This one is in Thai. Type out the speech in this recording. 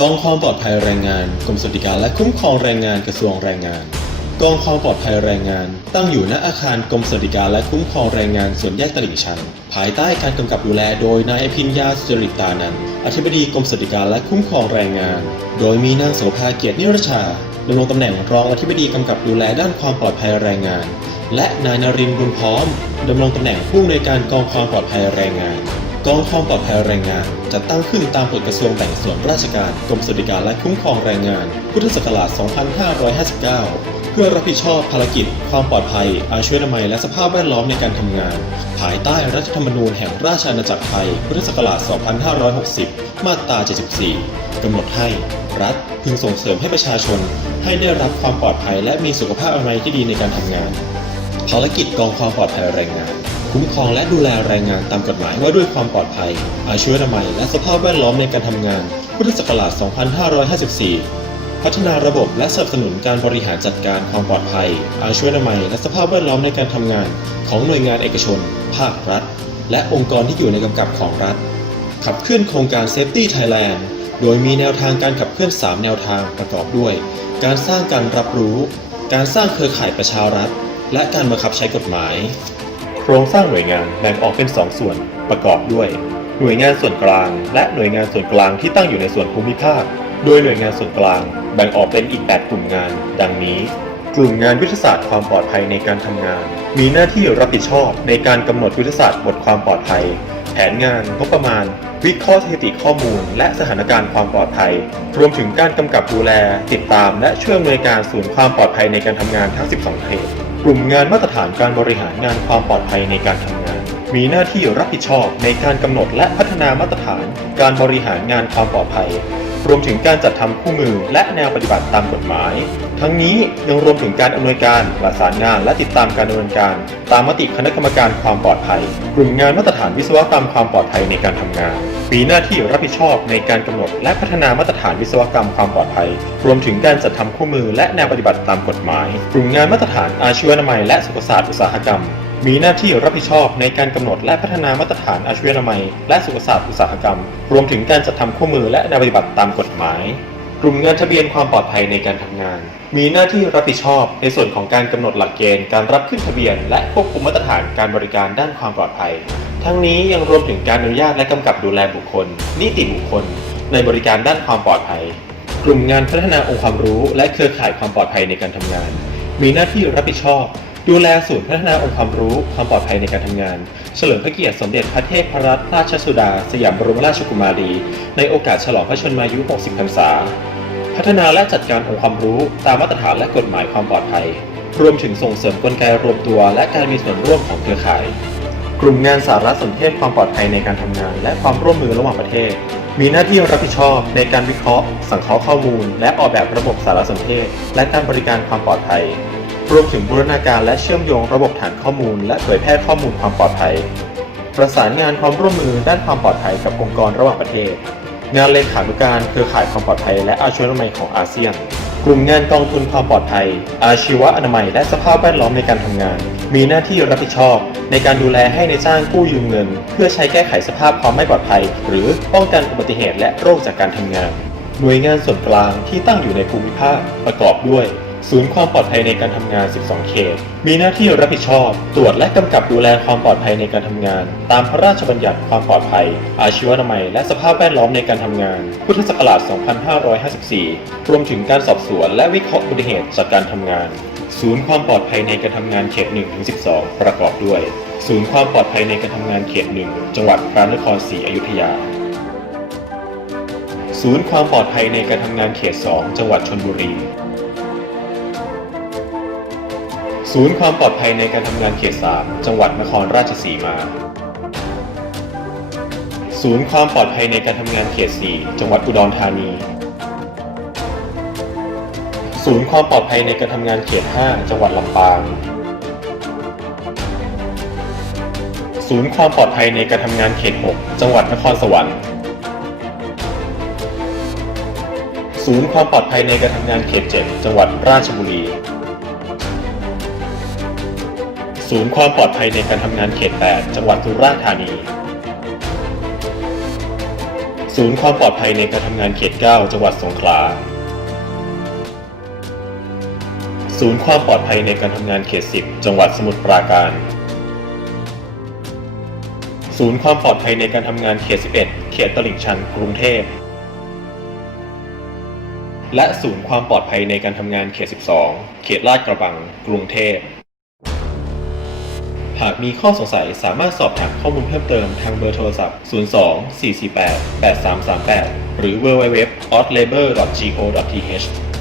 กองความปลอดภัยแรงงานกรมสวัสดิการและคุ้มครองแรงงานกระทรวงแรงงาน กองความปลอดภัยแรงงาน ตั้งอยู่ณอาคารกรมสวัสดิการและคุ้มครองแรงงานส่วนแยกตลิ่งชัน ภายใต้การกำกับดูแลโดยนายอภิญญาสุจริตานันอธิบดีกรมสวัสดิการและคุ้มครองแรงงาน โดยมีนางโสภาเกียรตินิรชาดำรงตำแหน่งรองอธิบดีกำกับดูแลด้านความปลอดภัยแรงงาน และนายนรินทร์บุญพร้อมดำรงตำแหน่งผู้อำนวยการกองความปลอดภัยแรงงาน กองความปลอดภัยแรงงานจะตั้งขึ้นตามกฎกระทรวงแบ่งส่วนราชการกรมสวัสดิการและคุ้มครองแรงงาน พุทธศักราช 2559 เพื่อรับผิดชอบภารกิจ ความปลอดภัย อาชีวนามัยและสภาพแวดล้อมในการทำงาน ภายใต้รัฐธรรมนูญแห่งราชอาณาจักรไทย พุทธศักราช 2560 มาตรา 74 กำหนดให้รัฐพึงส่งเสริมให้ประชาชน ให้ได้รับความปลอดภัย และมีสุขภาพอนามัยที่ดีในการทำงาน ภารกิจกองความปลอดภัยแรงงาน คุ้มครองและดูแลแรงงานตามกฎหมายว่าด้วยความปลอดภัย อาชีวนามัย และสภาพแวดล้อมในการทำงาน พุทธศักราช 2554 พัฒนาระบบและสนับสนุนการบริหารจัดการความปลอดภัย อาชีวนามัย และสภาพแวดล้อมในการทำงาน ของหน่วยงานเอกชน ภาครัฐ และองค์กรที่อยู่ในกำกับของรัฐ ขับเคลื่อนโครงการ Safety Thailand โดยมีแนวทางการขับเคลื่อน 3 แนวทางประกอบด้วย การสร้างการรับรู้ การสร้างเครือข่ายประชารัฐ และการบังคับใช้กฎหมาย โครงสร้างหน่วยงานแบ่งออกเป็น 2 ส่วนประกอบด้วย หน่วยงานส่วนกลาง และหน่วยงานส่วนกลางที่ตั้งอยู่ในส่วนภูมิภาค โดยหน่วยงานส่วนกลางแบ่งออกเป็นอีก 8 กลุ่มงาน ดังนี้ กลุ่มงานวิทยาศาสตร์ความปลอดภัยในการทำงาน มีหน้าที่รับผิดชอบในการกำหนดวิทยาศาสตร์บทความปลอดภัย แผนงานงบประมาณ วิเคราะห์สถิติข้อมูล และสถานการณ์ความปลอดภัย รวมถึงการกำกับดูแล ติดตาม และช่วยอำนวยการศูนย์ความปลอดภัยในการทำงานทั้ง 12 เขต กลุ่มงานมาตรฐานการบริหารงานความปลอดภัยในการทำงาน มีหน้าที่รับผิดชอบในการกำหนดและพัฒนามาตรฐาน การบริหารงานความปลอดภัย รวมถึงการจัดทำคู่มือและแนวปฏิบัติตามกฎหมาย ทั้งนี้ยังรวมถึงการอำนวยการประสานงาน และติดตามการดำเนินการ ตามมติคณะกรรมการความปลอดภัย กลุ่มงานมาตรฐานวิศวกรรมความปลอดภัยในการทำงาน มีหน้าที่รับผิดชอบในการกำหนด และพัฒนามาตรฐานวิศวกรรมความปลอดภัย รวมถึงการจัดทำคู่มือและแนวปฏิบัติตามกฎหมาย กลุ่มงานมาตรฐานอาชีวนามัยและสุขศาสตร์อุตสาหกรรม มีหน้าที่รับผิดชอบในการกำหนดและพัฒนามาตรฐานอาชีวนามัย และสุขศาสตร์อุตสาหกรรม รวมถึงการจัดทำคู่มือและแนวปฏิบัติตามกฎหมาย กลุ่มงานทะเบียนความปลอดภัยในการทำงาน มีหน้าที่รับผิดชอบในส่วนของการกำหนดหลักเกณฑ์การรับขึ้นทะเบียน และควบคุมมาตรฐานการบริการด้านความปลอดภัย ทั้งนี้ยังรวมถึงการอนุญาตและกำกับดูแลบุคคล นิติบุคคล ในบริการด้านความปลอดภัย กลุ่มงานพัฒนาองค์ความรู้ และเครือข่ายความปลอดภัยในการทำงาน มีหน้าที่รับผิดชอบ ดูแลศูนย์พัฒนาองค์ความรู้ความปลอดภัยในการทำงาน เฉลิมพระเกียรติสมเด็จพระเทพรัตนราชสุดา สยามบรมราชกุมารี ในโอกาสฉลองพระชนมายุ 60 พรรษา พัฒนาและจัดการองค์ความรู้ตามมาตรฐานและกฎหมายความปลอดภัย รวมถึงส่งเสริมกลไกรวมตัว และการมีส่วนร่วมของเครือข่าย กลุ่มงานสารสนเทศความปลอดภัยในการทำงาน และความร่วมมือระหว่างประเทศ มีหน้าที่รับผิดชอบในการวิเคราะห์ สังเคราะห์ข้อมูล และออกแบบระบบสารสนเทศ และการบริการความปลอดภัย รวมถึงบูรณาการและเชื่อมโยงระบบฐานข้อมูล และเผยแพร่ข้อมูลความปลอดภัย ประสานงานความร่วมมือด้านความปลอดภัยกับองค์กรระหว่างประเทศ งานเลขานุการเครือข่ายความปลอดภัย และอาชีวอนามัยของอาเซียน กลุ่มงานกองทุนความปลอดภัย อาชีวอนามัย และสภาพแวดล้อมในการทำงาน มีหน้าที่รับผิดชอบ ในการดูแลให้ในจ้างกู้ยืมเงิน เพื่อใช้แก้ไขสภาพความไม่ปลอดภัย หรือป้องกันอุบัติเหตุและโรคจากการทำงาน หน่วยงานส่วนกลางที่ตั้งอยู่ในภูมิภาคประกอบด้วย ศูนย์ความปลอดภัยในการทำงาน 12 เขต มีหน้าที่รับผิดชอบ ตรวจและกำกับดูแลความปลอดภัยในการทำงาน ตามพระราชบัญญัติความปลอดภัย อาชีวนามัย และสภาพแวดล้อมในการทำงาน พุทธศักราช 2554 รวมถึงการสอบสวนและวิเคราะห์อุบัติเหตุจากการทำงาน ศูนย์ความปลอดภัยในการทำงานเขต 1-12 ประกอบด้วย ศูนย์ความปลอดภัยในการทำงานเขต 1 จังหวัดพระนครศรีอยุธยาศูนย์ความปลอดภัยในการทำงานเขต 2 จังหวัดชลบุรี ศูนย์ความปลอดภัยในการทำงานเขต 3 จังหวัดนครราชสีมา ศูนย์ความปลอดภัยในการทำงานเขต 4 จังหวัดอุดรธานี ศูนย์ความปลอดภัยในการทำงานเขต 5 จังหวัดลำปาง ศูนย์ความปลอดภัยในการทำงานเขต 6 จังหวัดนครสวรรค์ ศูนย์ความปลอดภัยในการทำงานเขต 7 จังหวัดราชบุรี ศูนย์ความปลอดภัยในการทำงานเขต 8 จังหวัดสุราษฎร์ธานีศูศูนย์ความปลอดภัยในการทำงานเขต 9 จังหวัดสงขลา ศูนย์ความปลอดภัยในการทำงานเขต 10 จังหวัดสมุทรปราการ ศูนย์ความปลอดภัยในการทำงานเขต 11 เขตตลิ่งชัน กรุงเทพ และศูนย์ความปลอดภัยในการทำงานเขต 12 เขตลาดกระบัง กรุงเทพ หากมีข้อสงสัยสามารถสอบถามข้อมูลเพิ่มเติมทางเบอร์โทรศัพท์ 02 448 8338 หรือ www.odlabor.go.th